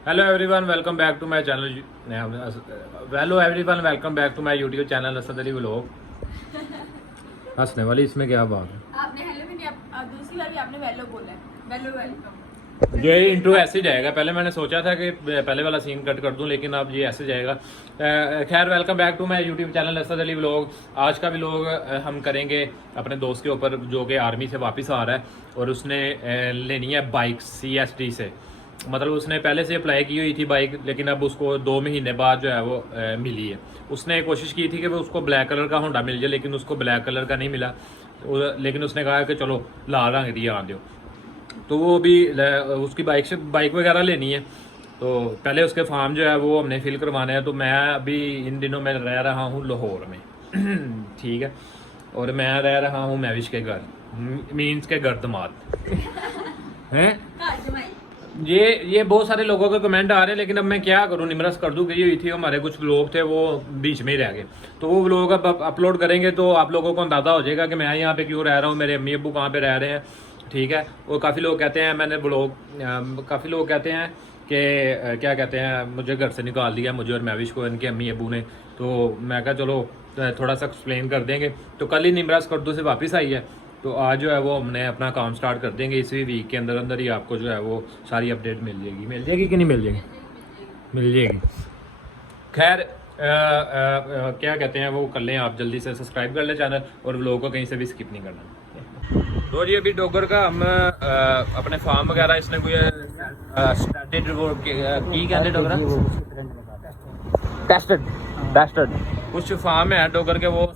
Hello everyone, welcome back to my channel. Hello everyone, welcome back to my YouTube channel Asad Ali vlog. हंसने वाली इसमें क्या बात है? आपने हेलो भी नहीं, दूसरी बार भी आपने वेलो बोला है। वेलो वेलकम। ये इंट्रो ऐसे ही जाएगा। पहले मैंने सोचा था कि पहले वाला सीन कट कर दूं, लेकिन अब ये ऐसे जाएगा। खैर, welcome back to my YouTube channel Asad Ali vlog. आज का व्लॉग हम करेंगे अपने दोस्त के ऊपर, जो कि आर्मी से वापस आ रहा है और उसने लेनी है बाइक CSD से। मतलब उसने पहले से अप्लाई की हुई थी बाइक, लेकिन अब उसको 2 महीने बाद जो है वो मिली है। उसने कोशिश की थी कि वो उसको ब्लैक कलर का होंडा मिल जाए, लेकिन उसको ब्लैक कलर का नहीं मिला। लेकिन उसने कहा कि चलो लाल रंग दिया आ दो। तो वो भी उसकी बाइक वगैरह लेनी है। तो पहले उसके फॉर्म जो है वो हमने फिल करवाने हैं। तो मैं अभी इन दिनों में रह रहा हूँ लाहौर में ठीक है। और मैं रह रहा हूँ मैविश के घर, मीन्स के गर्दमात हैं। ये बहुत सारे लोगों के कमेंट आ रहे हैं, लेकिन अब मैं क्या करूं, निमरस कर दूं गई हुई थी। हमारे कुछ लोग थे वो बीच में ही रह गए। तो वो लोग अब अपलोड करेंगे तो आप लोगों को अंदाजा हो जाएगा कि मैं यहाँ पे क्यों रह रहा हूँ, मेरे अम्मी अब्बू कहाँ पे रह रहे हैं। ठीक है। और काफ़ी लोग कहते हैं, मैंने काफ़ी लोग कहते हैं कि क्या कहते हैं, मुझे घर से निकाल दिया, मुझे और मैविश को इनके अम्मी अब्बू ने। तो मैं कहा चलो थोड़ा सा एक्सप्लेन कर देंगे। तो कल ही निमराज कर्दू से वापस आई है। तो आज जो है वो हमने अपना काम स्टार्ट कर देंगे। इसी वीक के अंदर अंदर ही आपको जो है वो सारी अपडेट मिल जाएगी कि नहीं मिल जाएगी? मिल जाएगी। खैर, क्या कहते हैं वो कर लें, आप जल्दी से सब्सक्राइब कर लें चैनल, और व्लॉग को कहीं से भी स्किप नहीं करना। तो जी अभी डॉगर का हम अपने फार्म वगैरह इसने कोई स्टार्टेड वो की कहते डॉगर टेस्टेड कुछ फार्म है डॉगर के, वो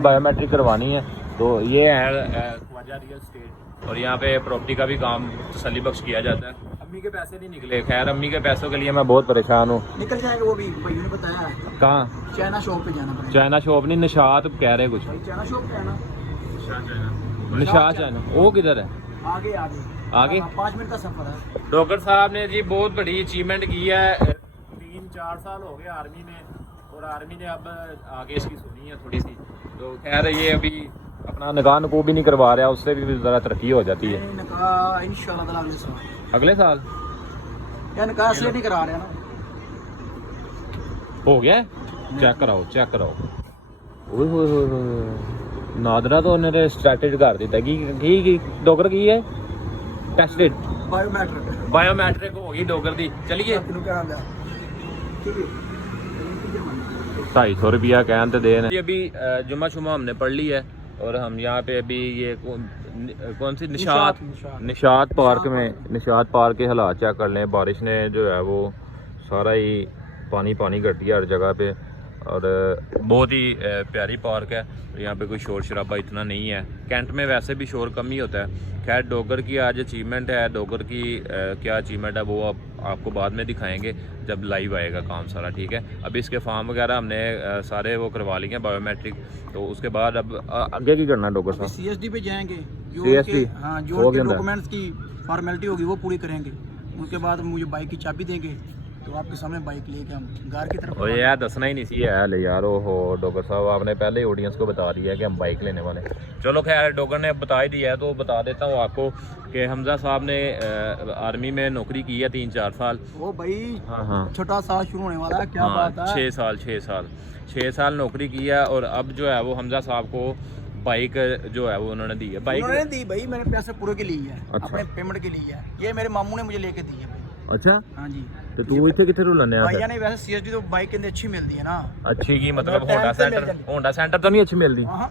बायोमेट्रिक करवानी है। तो ये है ख्वाजा रियल स्टेट, और यहाँ पे प्रॉपर्टी का भी काम तसल्ली बख्श किया जाता है। अम्मी के पैसे नहीं निकले। खैर, अम्मी के पैसों के लिए मैं बहुत परेशान हूँ। निकल जाएगा वो भी, भैया ने बताया। कहाँ? चाइना शॉप पे जाना पड़ेगा। चाइना शॉप नहीं, निशात कह रहे कुछ। चाइना शॉप पे है ना? निशात चाइना वो किधर है? आगे आगे आगे 5 मिनट का सफर है। डॉक्टर साहब ने जी बहुत बड़ी अचीवमेंट की है। 3-4 साल हो गए आर्मी में, और आर्मी ने अब आगे इसकी सुनी है थोड़ी सी। तो खैर, ये अभी अपना निकाह को भी नहीं करवा रहा, उससे भी ज़रा तरक्की हो जाती है। निकाह इंशाल्लाह ताला अगले साल या निकाह से नहीं करा रहे ना? हो गया? चेक कराओ। ओए होए नादरा तो उन्होंने स्टार्टेड कर दिता की डॉगर की है टेस्टेड बायोमेट्रिक हो गई डॉगर दी। चलिए 250 रुपया कहन तो देन। अभी जुम्मा शुमा हमने पढ़ ली है, और हम यहाँ पे अभी ये कौन सी निशात पार्क के हालात चेक कर लें। बारिश ने जो है वो सारा ही पानी कर दिया हर जगह पे, और बहुत ही प्यारी पार्क है। यहाँ पे कोई शोर शराबा इतना नहीं है। कैंट में वैसे भी शोर कम ही होता है। खैर, डॉगर की आज अचीवमेंट है। डॉगर की क्या अचीवमेंट है वो आपको बाद में दिखाएंगे जब लाइव आएगा काम सारा। ठीक है। अभी इसके फॉर्म वगैरह हमने सारे वो करवा लिए हैं बायोमेट्रिक। तो उसके बाद अब आगे की करना डॉगर साहब? CSD पे जाएंगे। CSD? हाँ, जो डॉक्यूमेंट्स की फॉर्मेलिटी होगी वो पूरी करेंगे। उसके बाद मुझे बाइक की चाबी देंगे, तो आपके सामने बाइक लेके हम घर की तरफ। और यार दसना ही नहीं सी है यार। ओहो डॉगर साहब, आपने पहले ही ऑडियंस को बता दिया है कि हम बाइक लेने वाले। चलो खैर, डॉगर ने बता ही दिया है तो बता देता हूँ आपको कि हमजा साहब ने आर्मी में नौकरी की है 3-4 साल। ओ भाई, हाँ छोटा साल शुरू होने वाला है। क्या बात है? 6 साल नौकरी की है। और अब जो है वो हमजा साहब को बाइक जो है वो उन्होंने दी है। बाइक उन्होंने दी भाई, मैंने पैसे पूरे के लिए है। अच्छा। अपने पेमेंट के लिए है। ये मेरे मामू ने मुझे लेके दी है भाई। अच्छा। हाँ जी। तो तू इतने कितने रुलाने आ? भैया ने वैसे CSD तो बाइक के अंदर अच्छी मिलती है ना। अच्छी की मतलब टाइम होंडा से मिल सेंटर जाती। तो नहीं अच्छी मिलती? हाँ,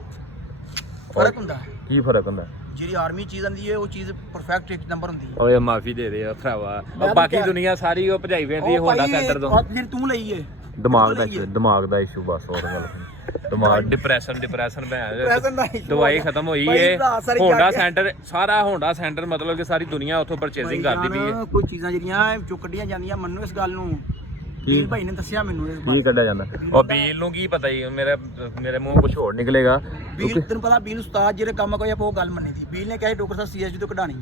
फर्क ਹੁੰਦਾ है। की फर्क ਹੁੰਦਾ? ਜਿਹੜੀ ਆਰਮੀ ਚੀਜ਼ ਆਂਦੀ ਹੈ ਉਹ ਚੀਜ਼ ਪਰਫੈਕਟ ਇੱਕ ਨੰਬਰ ਹੁੰਦੀ ਹੈ। ਓਏ ਮਾਫੀ ਦੇ ਦੇ ਭਰਾਵਾ, ਬਾਕੀ ਦੁਨੀਆ ਸਾਰੀ ਉਹ ਭਜਾਈ ਫਿਰਦੀ ਹੈ ਹੋਂਡਾ ਸੈਂਟਰ ਤੋਂ। ਜਿਹੜੀ ਤੂੰ ਲਈ ਏ ਦਿਮਾਗ ਦਾ ਇਸ਼ੂ ਬਸ, ਹੋਰ ਗੱਲ ਦਿਮਾਗ ਡਿਪਰੈਸ਼ਨ ਦਵਾਈ ਖਤਮ ਹੋਈ ਏ। ਹੋਂਡਾ ਸੈਂਟਰ ਸਾਰਾ ਹੋਂਡਾ ਸੈਂਟਰ ਮਤਲਬ ਕਿ ਸਾਰੀ ਦੁਨੀਆ ਉੱਥੋਂ ਪਰਚੇਸਿੰਗ ਕਰਦੀ ਪਈ ਹੈ। ਕੋਈ ਚੀਜ਼ਾਂ ਜਿਹੜੀਆਂ ਜੋ ਕੱਢੀਆਂ ਜਾਂਦੀਆਂ, ਮੈਨੂੰ ਇਸ ਗੱਲ ਨੂੰ ਬੀਲ ਭਾਈ ਨੇ ਦੱਸਿਆ ਮੈਨੂੰ ਇਸ ਕੀ ਕੱਢਿਆ ਜਾਂਦਾ। ਉਹ ਬੀਲ ਨੂੰ ਕੀ ਪਤਾ ਹੀ, ਮੇਰੇ ਮੂੰਹ ਕੁਝ ਹੋਰ ਨਿਕਲੇਗਾ। ਬੀਲ ਤੈਨੂੰ ਪਤਾ, ਬੀਲ ਉਸਤਾਦ ਜਿਹੜੇ ਕੰਮ ਕੋਈ ਆਪਾਂ ਉਹ ਗੱਲ ਮੰਨੀ ਸੀ। ਬੀਲ ਨੇ ਕਿਹਾ ਡਾਕਟਰ ਸਾਹਿਬ CSD ਤੋਂ ਕਢਾਣੀ ਹੈ।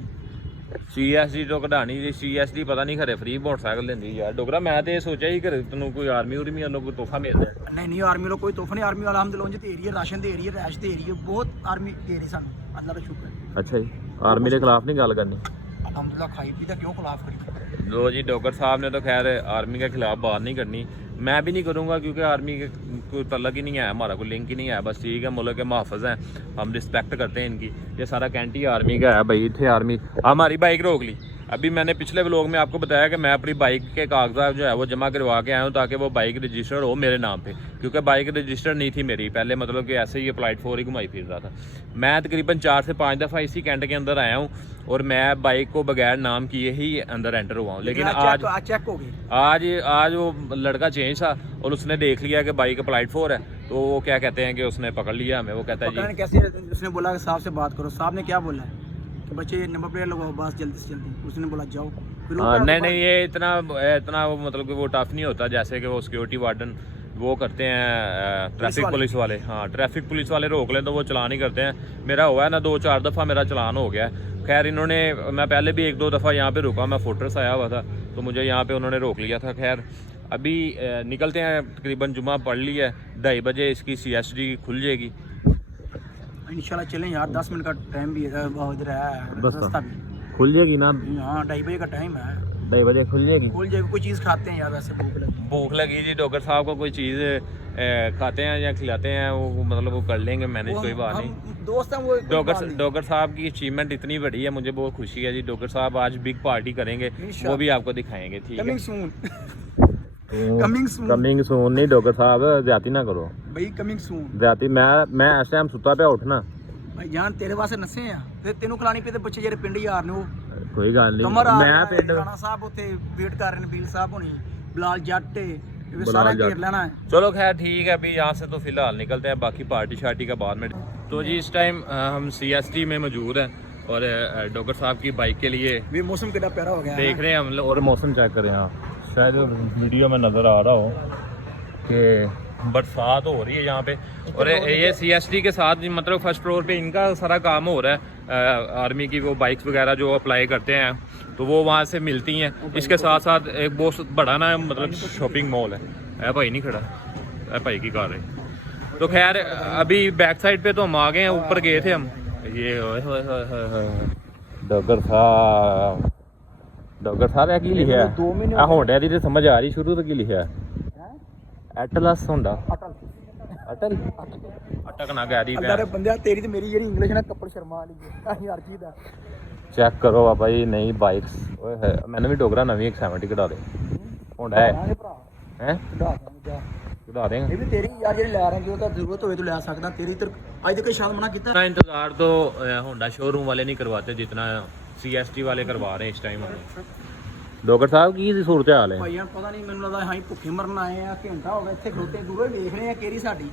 CSD ਤੋਂ ਕਢਾਣੀ ਜੀ? CSD ਪਤਾ ਨਹੀਂ ਘਰੇ ਫ੍ਰੀ ਮੋਟਰਸਾਈਕਲ ਦਿੰਦੀ ਯਾਰ ਡੋਗਰਾ। ਮੈਂ ਤੇ ਇਹ ਸੋਚਿਆ ਸੀ ਘਰੇ ਤੈਨੂੰ ਕੋਈ ਆਰਮੀ ਉਰਮੀ ਵੱਲੋਂ ਕੋਈ ਤੋਹਫਾ ਮਿਲਦਾ। नहीं आर्मी वालों कोई तोहफा नहीं। आर्मी वाला हम दिलों दे रही है, राशन दे रही है, रैश दे रही है। बहुत आर्मी दे रही सानू, अल्लाह का शुक्र है। ਅੱਛਾ ਜੀ, ਆਰਮੀ ਦੇ ਖਿਲਾਫ ਨਹੀਂ ਗੱਲ ਕਰਨੀ। अलहमदुलिल्लाह खाई पी क्यों खिलाफ करी। लो जी, डॉक्टर साहब ने तो खैर आर्मी के खिलाफ बात नहीं करनी, मैं भी नहीं करूँगा क्योंकि आर्मी के कोई तलक ही नहीं है, हमारा कोई लिंक ही नहीं है। बस ठीक है, मुल्क के मुहाफ़िज़ हैं, हम रिस्पेक्ट करते हैं इनकी। ये सारा कैंटी आर्मी का है भाई, इतने आर्मी हमारी बाइक रोक ली। अभी मैंने पिछले व्लॉग में आपको बताया कि मैं अपनी बाइक के कागजात जो है वो जमा करवा के आया हूँ ताकि वो बाइक रजिस्टर्ड हो मेरे नाम पे, क्योंकि बाइक रजिस्टर्ड नहीं थी मेरी पहले, मतलब कि ऐसे ही अप्लाइड फॉर ही घुमाई फिर रहा था। मैं तकरीबन 4 से 5 दफ़ा इसी कैंट के अंदर आया हूँ और मैं बाइक को बगैर नाम किए ही अंदर एंटर हुआ हूँ। लेकिन आज चेक हो गई, आज वो लड़का चेंज था और उसने देख लिया कि बाइक अप्लाइड फॉर है, तो वो क्या कहते हैं कि उसने पकड़ लिया हमें। वो कहता है जी कैसे, उसने बोला कि साहब से बात करो। साहब ने क्या बोला है कि बच्चे नंबर प्लेट लगाओ बस जल्दी से जल्दी। उसने बोला जाओ। फिर हाँ, नहीं ये इतना वो मतलब कि वो टफ नहीं होता जैसे कि वो सिक्योरिटी वार्डन वो करते हैं ट्रैफिक पुलिस वाले। हाँ, ट्रैफिक पुलिस वाले रोक लें तो वो चलान ही करते हैं। मेरा हुआ है ना 2-4 दफ़ा मेरा चलान हो गया है। खैर इन्होंने, मैं पहले भी 1-2 दफ़ा यहाँ पे रुका, मैं फोटोस आया हुआ था तो मुझे यहाँ पे उन्होंने रोक लिया था। खैर अभी निकलते हैं, तकरीबन जुमा पढ़ लिया है, 2:30 बजे इसकी CSD खुल जाएगी इंशाल्लाह। चलें यार, 10 मिनट का टाइम भी है, इधर है रास्ता भी खुल जाएगी ना। हाँ 2:30 बजे का टाइम है, 2:30 बजे खुल जाएगी। खुल जाएगा। कोई चीज़ खाते हैं यार, वैसे भूख लगी जी, डॉक्टर साहब को कोई चीज़ खाते हैं या खिलाते हैं, वो मतलब वो कर लेंगे मैनेज, कोई बात नहीं। दोस्त हैं वो। डॉक्टर साहब की अचीवमेंट इतनी बड़ी है, मुझे बहुत खुशी है जी। डॉक्टर साहब आज बिग पार्टी करेंगे, वो भी आपको दिखाएंगे, ठीक है। कमिंग सून नहीं डॉक्टर साहब, ज्यादा ना करो भाई, कमिंग सून ज्यादा। मैं ऐसे टाइम सुता पे उठना भाई जान, तेरे वास्ते नसे आ फिर तेनों खिलानी पे, बच्चे ਜਿਹੜੇ ਪਿੰਡ ਯਾਰ ਨੇ ਉਹ कोई गल नहीं। मैं पिंड राणा साहब ਉੱਥੇ ਵੇਟ ਕਰ ਰਹੇ ਨੇ, बील साहब होनी, बिलाल जट, ये सारा घेर लेना है। चलो खैर ठीक है, अभी यहाँ से तो फिलहाल निकलते हैं, बाकी पार्टी शार्टी का बाद में। तो जी इस टाइम हम CSD में मौजूद हैं और डॉक्टर साहब की बाइक के लिए भी मौसम कितना प्यारा हो गया है, देख रहे हैं हम लोग। और मौसम चेक करें, हाँ शायद वीडियो में नज़र आ रहा हो कि बरसात हो रही है यहाँ पे। और ये CSD के साथ मतलब फर्स्ट फ्लोर पे इनका सारा काम हो रहा है, आर्मी की वो बाइक्स वगैरह जो अप्लाई करते हैं तो वो वहाँ से मिलती हैं। इसके साथ साथ एक बहुत बड़ा ना मतलब शॉपिंग मॉल है भाई, नहीं खड़ा है भाई की कार है। तो खैर अभी बैक साइड पे तो हम आ गए हैं, ऊपर गए थे हम। ये डॉक्टर साहब की लिखा है होंडा दी, समझ आ रही शुरू तो की लिखा है एटलस होंडा, अटल अटक ना गया दी बंदे। तेरी ते मेरी जेडी इंग्लिश ना कपड़ शर्मा वाली हर चीज दा चेक करो बाबा जी, नई बाइक्स। ओए है, मैंने भी डोगरा नवी 170 कटा दे होंडा है हैं, कटा देंगे। ये भी तेरी यार जेडी ले रहे हैं, जो जरूरत होवे तो ले सकदा। तेरी तो आज तक शायद मना कीता। इतना इंतजार तो होंडा शोरूम वाले नहीं करवाते जितना CSD वाले करवा रहे हैं इस टाइम। डॉक्टर साहब की सूरत हाल है भाई यार पता नहीं, मैंने लगदा हाई भुखे मरन आए हैं, घंटा हो गया इतने खड़ोते, दूर देख रहे हैं केरी साडी।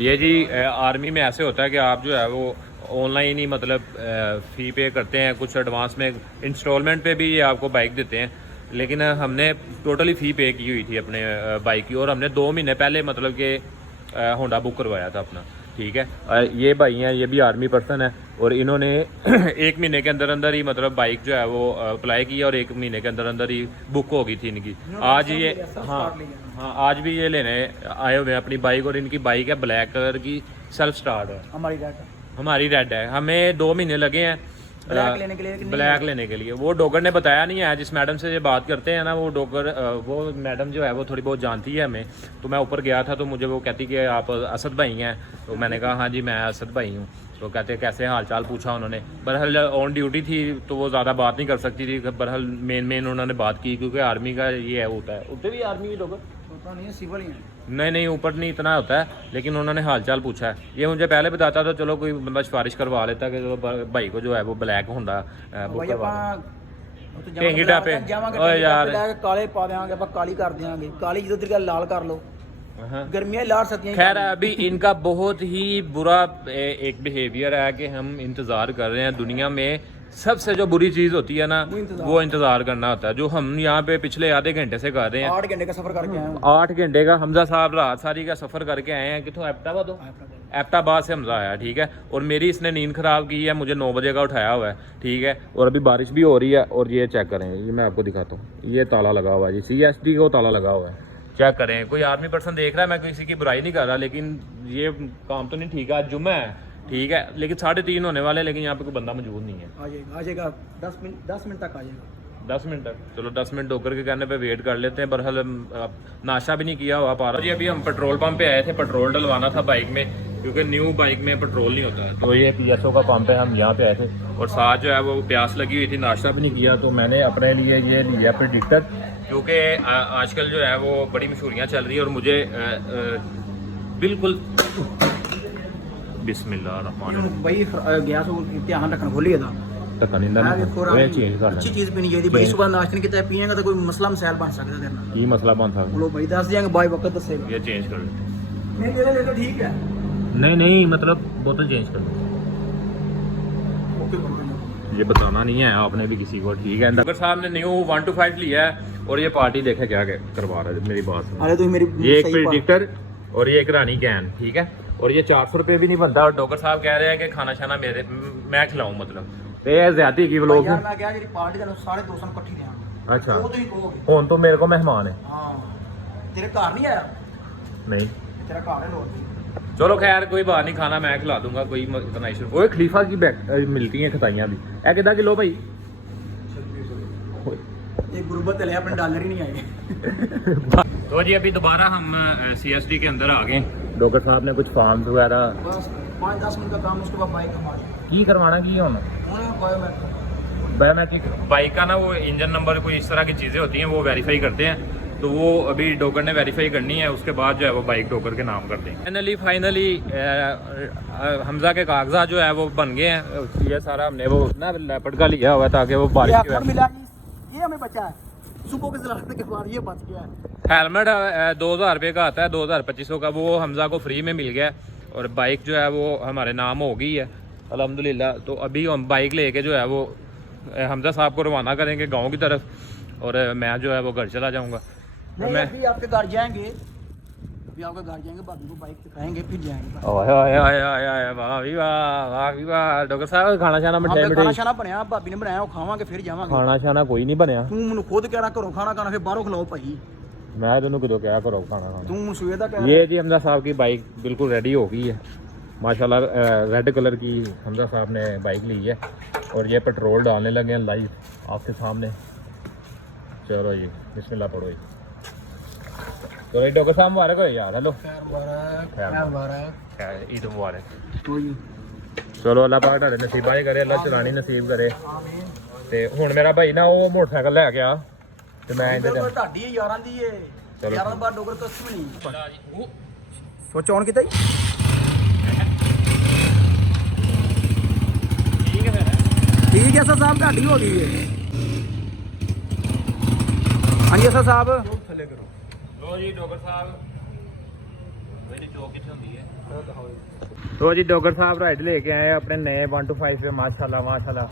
ये जी आर्मी में ऐसे होता है कि आप जो है वो ऑनलाइन ही मतलब फ़ी पे करते हैं, कुछ एडवांस में इंस्टॉलमेंट पे भी ये आपको बाइक देते हैं। लेकिन हमने टोटली फ़ी पे की हुई थी अपने बाइक की, और हमने 2 महीने पहले मतलब कि होंडा बुक करवाया था अपना, ठीक है। ये भाई हैं, ये भी आर्मी पर्सन है और इन्होंने 1 महीने के अंदर अंदर ही मतलब बाइक जो है वो अप्लाई की और 1 महीने के अंदर अंदर ही बुक हो गई थी इनकी। आज ये हाँ आज भी ये लेने आए हुए हैं अपनी बाइक, और इनकी बाइक है ब्लैक कलर की, सेल्फ स्टार्ट है। हमारी रेड है। हमें 2 महीने लगे हैं ब्लैक लेने के लिए। वो डॉगर ने बताया नहीं है, जिस मैडम से ये बात करते हैं ना वो डॉगर, वो मैडम जो है वो थोड़ी बहुत जानती है हमें। तो मैं ऊपर गया था तो मुझे वो कहती कि आप असद भाई हैं, तो मैंने कहा हाँ जी मैं असद भाई हूँ। तो कहते कैसे हाल चाल पूछा उन्होंने। बहरहाल ऑन ड्यूटी थी तो वो ज़्यादा बात नहीं कर सकती थी, बहरहाल मेन उन्होंने बात की, क्योंकि आर्मी का ये है होता है। ऊपर भी आर्मी की डॉगर नहीं, सिविल ही है। नहीं ऊपर नहीं इतना होता है, लेकिन उन्होंने हाल चाल पूछा है। ये मुझे पहले बताता तो चलो कोई बंदा सिफारिश करवा लेता कि चलो भाई को जो है वो ब्लैक होंडा बुक करवा ਢੇਂਗੀ ਟਾਪੇ ਓਏ ਯਾਰ ਕਾਲੇ ਪਾ ਦੇਵਾਂਗੇ ਆਪਾਂ, ਕਾਲੀ ਕਰ ਦੇਵਾਂਗੇ, ਕਾਲੀ ਜਦੋਂ ਤਰੀਕਾ ਲਾਲ ਕਰ ਲਓ, गर्मियाँ लाड़ सकती हैं। खैर अभी इनका बहुत ही बुरा एक बिहेवियर है कि हम इंतज़ार कर रहे हैं। दुनिया में सबसे जो बुरी चीज़ होती है ना वो इंतज़ार करना होता है, जो हम यहाँ पे पिछले आधे घंटे से कर रहे हैं। 8 घंटे का सफ़र करके आए हैं। 8 घंटे का हमजा साहब रात सारी का सफ़र करके आए हैं। कितों एबटाबाद से हमजा आया, ठीक है। और मेरी इसने नींद ख़राब की है, मुझे 9 बजे का उठाया हुआ है, ठीक है। और अभी बारिश भी हो रही है। और ये चेक करें, ये मैं आपको दिखाता हूँ, ये ताला लगा हुआ है जी, CSD को ताला लगा हुआ है। चेक करें, कोई आर्मी पर्सन देख रहा है, मैं किसी की बुराई नहीं कर रहा, लेकिन ये काम तो नहीं ठीक है। आज जुम्मा है, ठीक है, लेकिन 3:30 होने वाले हैं, लेकिन यहाँ पे कोई बंदा मौजूद नहीं है। आ जाएगा 10 मिनट तक आ जाएगा। 10 मिनट तक। चलो 10 मिनट डॉक्टर के कहने पे वेट कर लेते हैं। बहरहाल नाश्ता भी नहीं किया हुआ पा रहा जी। अभी हम पेट्रोल पंप पे आए थे, पेट्रोल डलवाना था बाइक में, क्योंकि न्यू बाइक में पेट्रोल नहीं होता है। तो ये PSO का पंप है, हम यहाँ पे आए थे और साथ जो है वो प्यास लगी हुई थी, नाश्ता भी नहीं किया। तो मैंने अपने लिए ये लिया प्रेडिक्टर, क्योंकि आजकल जो है वो बड़ी मशहूरियाँ चल रही है और मुझे बिल्कुल बिस्मिल्लाह भाई गैस ध्यान रखना खोलिए था अच्छी चीज पीनी चाहिए भाई। सुबह नाश्ते कितना पिएगा तो कोई मसला मसाइल बन सकता है तेरे नाल। की मसला बन सकता बोलो भाई दस दियांगे बाई वक्त दसेगा। ये चेंज कर नहीं ले लो ठीक है। नहीं मतलब बोतल चेंज कर ओके ये बताना नहीं है आपने भी किसी को, ठीक है। डॉक्टर साहब ने न्यू 125 लिया है और ये पार्टी देखे क्या करवा रहा है, मेरी बात सुनो। अरे तो मेरी ये एक प्रेडिक्टर और ये एक रानी कैन, ठीक है। और ये 400 रुपये भी नहीं बनता और डॉक्टर साहब कह रहे हैं कि खाना शाना मैं खिलाऊं, मतलब ये ज्यादा की लोग। यार मैं क्या तेरी पार्टी का 250 इकट्ठी देंगे। अच्छा वो तो ही कहोगे। कौन तो मेरे को मेहमान है। हां तेरे घर नहीं आया? नहीं तेरा घर है लोग। चलो खैर कोई बात नहीं, खाना मैं खिला दूंगा, कोई इतना इशू। वो खलीफा की मिलती हैं खताइयाँ भी, है कितना किलो भाई? ये गुरबत है, अपने डॉलर ही नहीं आए। तो जी अभी दोबारा हम CSD के अंदर आ गए। डॉक्टर साहब ने कुछ फॉर्म्स वगैरह बस 5-10 मिनट का काम, उसके बाद बाइक हमारी की करवाना की होना बायोमेट्रिक बाइक का ना, वो इंजन नंबर कोई इस तरह की चीज़ें होती हैं वो वेरीफाई करते हैं। तो वो अभी डॉक्टर ने वेरीफाई करनी है, उसके बाद जो है वो बाइक डॉक्टर के नाम कर देंगे। फाइनली हमजा के कागजात जो है वो बन गए हैं। ये सारा हमने वो ना लेपर्ड का लिया हुआ है ताकि वो बारिश की वजह ये हमें बचा है सुबह के जलाने के बाद ये बच गया है। हेलमेट 2000 रुपये का आता है, 2000-2500 का, वो हमजा को फ्री में मिल गया और बाइक जो है वो हमारे नाम हो गई है अल्हम्दुलिल्लाह। तो अभी हम बाइक लेके जो है वो हमजा साहब को रवाना करेंगे गांव की तरफ और मैं जो है वो घर चला जाऊंगा। नहीं, मैं अभी आपके घर जाएंगे, अभी आपके घर जाएंगे, भाभी को बाइक दिखाएंगे फिर जाएंगे। वाह डॉक्टर साहब खाना शाना खाना शाना बनया, भाभी ने बनाया, वो खावांगे फिर जावांगे। खाना शाना कोई नहीं बनया। तू ਮੈਨੂੰ खुद कह रहा करो खाना खाना फिर बाहरों खिलाओ भाई। मैं तेनों किदों क्या करो खाना खाना। तू सुए दा कह ये जी हमजा साहब की बाइक बिल्कुल रेडी हो गई है माशाल्लाह। रेड कलर की हमजा साहब ने बाइक ली है और ये पेट्रोल डालने लगे हैं लाइव आपके सामने। चलो जी बिस्मिल्लाह पढ़ो जी। तो डॉक्टर साहब मुबारक हो यार। हेलो ईद मुबारक। चलो अल्लाह पाक ਤੁਹਾਡੇ नसीबा ही करे, अल्लाह चलानी नसीब करे। ਤੇ ਹੁਣ ਮੇਰਾ ਭਾਈ ਨਾ ਉਹ ਮੋਟਰਸਾਈਕਲ ਲੈ ਗਿਆ ਤੇ ਮੈਂ ਇਹਦੇ ਤੇ ਤੁਹਾਡੀ ਯਾਰਾਂ ਦੀ ਏ ਚਲੋ। ਯਾਰਾਂ ਦਾ ਬਾਅਦ ਡੋਗਰ ਕਸਮ ਨਹੀਂ ਸੋਚ ਆਉਣ ਕੀਤਾ ਜੀ। ਠੀਕ ਹੈ ਫਿਰ ਠੀਕ ਹੈ ਸਰ ਸਾਹਿਬ ਤੁਹਾਡੀ ਹੋ ਗਈ ਏ। ਹਾਂਜੀ ਸਰ ਸਾਹਿਬ ਥੱਲੇ ਕਰੋ। ਲੋ ਜੀ ਡਾਕਟਰ ਸਾਹਿਬ ਮੇਰੀ ਚੌਕ ਕਿੱਥੇ ਹੁੰਦੀ ਹੈ। तो जी डॉक्टर साहब राइड लेके आए अपने नए 125 पे माशाल्लाह माशाल्लाह।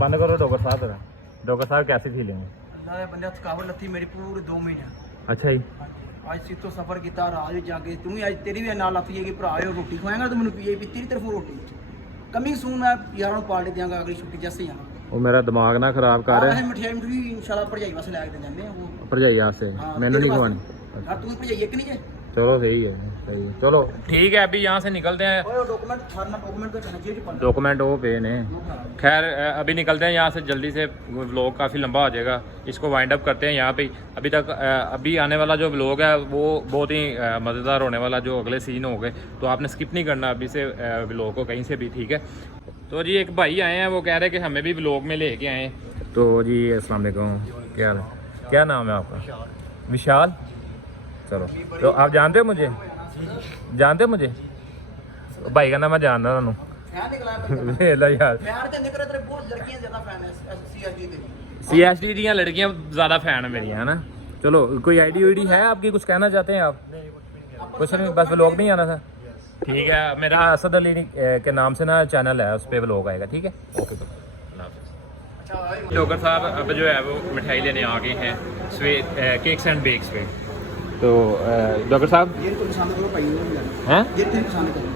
बंद करो डॉक्टर साहब जरा। डॉक्टर साहब कैसी फीलिंग है? बंदे थकावट लथी मेरी पूरे 2 महीने। अच्छा जी आज सीतो सफर किया रात भी जाके तू भी आज तेरी भी नाल लथी है कि भरा रोटी खवाएगा तो मैंने पी तेरी तरफों रोटी कमिंग सून मैं यारों पार्टी देंगा अगली छुट्टी जैसे ही वो मेरा दिमाग ना खराब कर रहा है। मिठाई मिठाई इंशाल्लाह भरजाई वास्ते लैके जाने वो भरजाई वास्ते मैंने नहीं खवानी। हां तू भरजाई एक नहीं है। चलो सही है सही है। चलो ठीक है अभी यहाँ से निकलते हैं। डॉक्यूमेंट वो पे ने। खैर अभी निकलते हैं यहाँ से जल्दी से, व्लॉग काफ़ी लंबा हो जाएगा, इसको वाइंड अप करते हैं यहाँ पे। अभी तक अभी आने वाला जो व्लॉग है वो बहुत ही मज़ेदार होने वाला, जो अगले सीन हो गए तो आपने स्किप नहीं करना अभी से व्लॉग को कहीं से भी, ठीक है। तो जी एक भाई आए हैं, वो कह रहे हैं कि हमें भी व्लॉग में लेके आए। तो जी अस्सलाम वालेकुम, क्या नाम है आपका? विशाल। चलो तो आप जानते हो मुझे? जानते हो मुझे? भाई का नाम मैं जानता हूँ। यार CSD दी लड़कियां ज़्यादा फैन है मेरी, है ना। चलो कोई आईडी है आपकी, कुछ कहना चाहते हैं आप? कुछ नहीं, बस व्लॉग में ही आना था। ठीक है, मेरा असद अली के नाम से ना चैनल है, उस पर व्लॉग आएगा, ठीक है। ओके डॉक्टर साहब अब जो है वो मिठाई लेने आ गए हैं केक्स एंड बेक्स पे। तो डॉक्टर साहब ये तो पसंद करो भाई हैं ये तो पसंद करो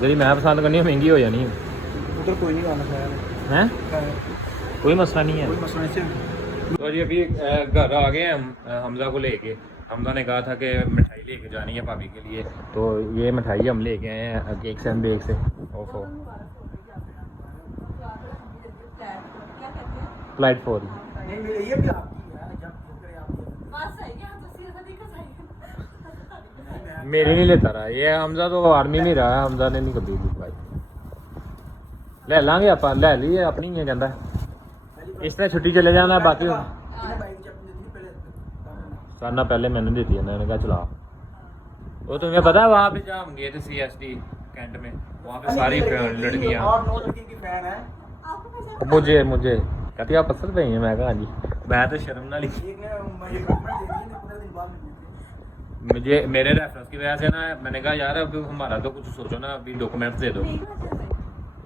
जी, मैं पसंद करनी महंगी हो जानी उधर कोई नहीं गाना खाया है, कोई मसला नहीं है। कोई मसला नहीं। तो जी अभी घर आ गए हम हमजा को लेके। हमजा ने कहा था कि मिठाई लेके जानी है भाभी के लिए, तो ये मिठाई हम लेके आए हैं केक्स एंड बेक से। ओफो फ्लाइट 4 नहीं मेरे ये भी आपकी है जब करे आप बस है क्या ਤੁਸੀਂ ऐसा नहीं कर सकते मेरी नहीं लेता रहा ये हमजा तो आर्मी में रहा हमजा ने नहीं कभी ली भाई ले लांगे आप ले लिए अपनी है कहता इस तरह छुट्टी चले जाना बाकी साना पहले मैंने दी थी मैंने कहा चला वो तुम्हें पता है वहाँ पे जहाँ हम गए थे CST कैंट में वहाँ पे सारी लड़कियाँ और 9 लड़की की फैन है आपको कैसे मुझे कहती आप पसंद पे हैं मैं कहा जी मैं तो शर्म ना ली एक ने मुझे कमेंट दे दिए 15 दिन बाद मिलने मुझे मेरे रेफरेंस की वजह से ना मैंने कहा यार अब हमारा तो कुछ सोचो ना अभी डॉक्यूमेंट्स दे दो नहीं हो जाता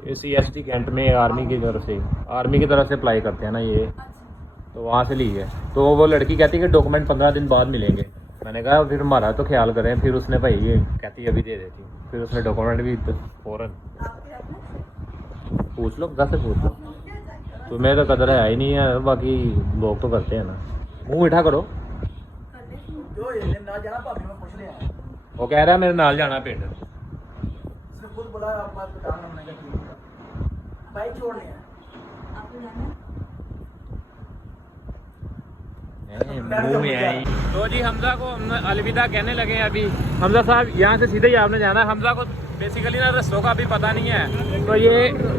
ये CST कैंट में आर्मी की तरफ से अप्लाई करते हैं ना ये अच्छा तो वहाँ से ली है तो वो लड़की कहती है कि डॉक्यूमेंट 15 दिन बाद मिलेंगे मैंने कहा फिर हमारा तो ख्याल करें फिर उसने भाई ये कहती अभी दे देती फिर उसने डॉक्यूमेंट भी फ़ौरन आपके रखना पूछ लो 10 से पूछ लो तुम्हें तो कदर है ही नहीं है बाकी लोग तो करते हैं ना मुँह मीठा करो जो ये ना जाना भाभी में पूछ लिया वो कह रहा है मेरे नाल जाना पिंड उसने खुद बोला आप बात बताना मैंने कहा ठीक है बाइक छोड़ने हैं आपको जाना मुंह में आई तो जी हमजा को हम अलविदा कहने लगे हैं अभी हमजा साहब यहाँ से सीधे ही आपने जाना है हमजा को बेसिकली ना रस्तों का अभी पता नहीं है तो ये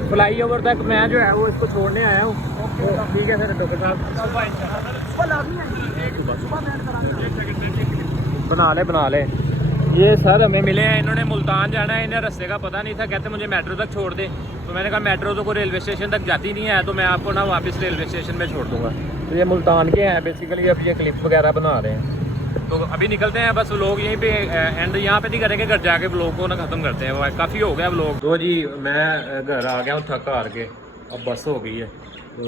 फ्लाई ओवर तक मैं जो है वो इसको छोड़ने आया हूँ तो ठीक है सर डॉक्टर साहब सुबह लानी है सुबह बैठ करांगा बना ले ये सर हमें मिले हैं इन्होंने मुल्तान जाना है इन्हें रास्ते का पता नहीं था कहते मुझे मेट्रो तक छोड़ दे तो मैंने कहा मेट्रो तो कोई रेलवे स्टेशन तक जाती नहीं है तो मैं आपको ना वापस रेलवे स्टेशन में छोड़ दूंगा तो ये मुल्तान के हैं बेसिकली अब ये क्लिप वगैरह बना रहे हैं तो अभी निकलते हैं बस लोग यहीं पे एंड यहाँ पे नहीं करेंगे घर जाके व्लॉग को ना ख़त्म करते हैं काफ़ी हो गया व्लॉग तो जी मैं घर आ गया हूँ थक हार के अब बस हो गई है तो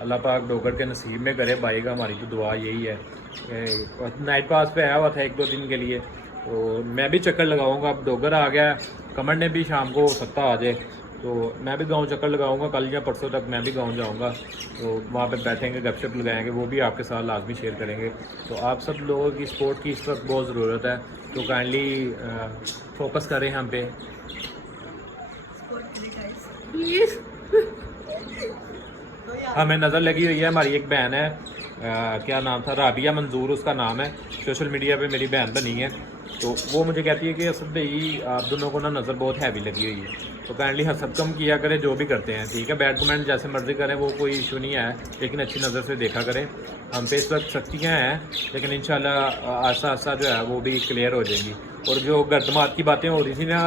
अल्लाह पाक डोगर के नसीब में करे भाई का हमारी तो दुआ यही है नाइट पास पे आया हुआ था 1-2 दिन के लिए तो मैं भी चक्कर लगाऊंगा अब डोगर आ गया कमर ने भी शाम को सत्ता आ जाए तो मैं भी गांव चक्कर लगाऊंगा कल या परसों तक मैं भी गांव जाऊंगा तो वहाँ पे बैठेंगे गपशप लगाएंगे वो भी आपके साथ लाजमी शेयर करेंगे तो आप सब लोगों की सपोर्ट की इस वक्त बहुत ज़रूरत है तो काइंडली फोकस करें हम पे प्लीज हमें नज़र लगी हुई है हमारी एक बहन है क्या नाम था राबिया मंजूर उसका नाम है सोशल मीडिया पे मेरी बहन बनी है तो वो मुझे कहती है कि असद भाई आप दोनों को ना नज़र बहुत हैवी लगी हुई है तो काइंडली हसद कम किया करें जो भी करते हैं ठीक है बैड कमेंट जैसे मर्जी करें वो कोई इशू नहीं है लेकिन अच्छी नज़र से देखा करें हम पे इस वक्त सख्तियाँ हैं लेकिन इंशाल्लाह आस्ता आस्ता जो है वो भी क्लियर हो जाएंगी और जो गर्दमात की बातें हो रही थी ना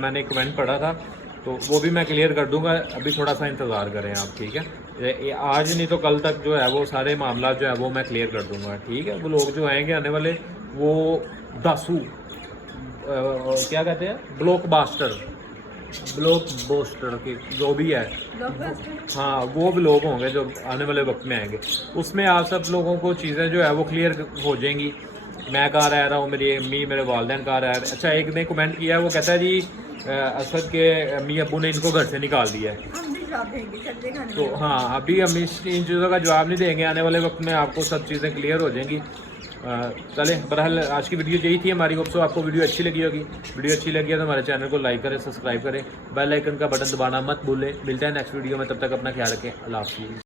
मैंने कमेंट पढ़ा था तो वो भी मैं क्लियर कर दूंगा अभी थोड़ा सा इंतज़ार करें आप ठीक है आज नहीं तो कल तक जो है वो सारे मामला जो है वो मैं क्लियर कर दूंगा ठीक है वो लोग जो आएंगे आने वाले वो दासू क्या कहते हैं ब्लॉक बास्टर के जो भी है हाँ वो भी लोग होंगे जो आने वाले वक्त में आएंगे उसमें आप सब लोगों को चीज़ें जो है वो क्लियर हो जाएंगी मैं कहाँ रह रहा हूँ मेरी अम्मी मेरे वालदैन कहाँ रह रहे हैं अच्छा एक ने कमेंट किया है वो कहता है जी असद के अम्मी अबू ने इनको घर से निकाल दिया है हम भी जवाब देंगे सब्जी खाने तो हाँ अभी हम इन चीज़ों का जवाब नहीं देंगे आने वाले वक्त में आपको सब चीज़ें क्लियर हो जाएंगी चले बहरहाल आज की वीडियो यही थी हमारी होप सो आपको वीडियो अच्छी लगी होगी वीडियो अच्छी लगी है तो हमारे चैनल को लाइक करें सब्सक्राइब करें बेल आइकन का बटन दबाना मत भूलें मिलते हैं नेक्स्ट वीडियो में तब तक अपना ख्याल रखें अल्लाह हाफ़िज़।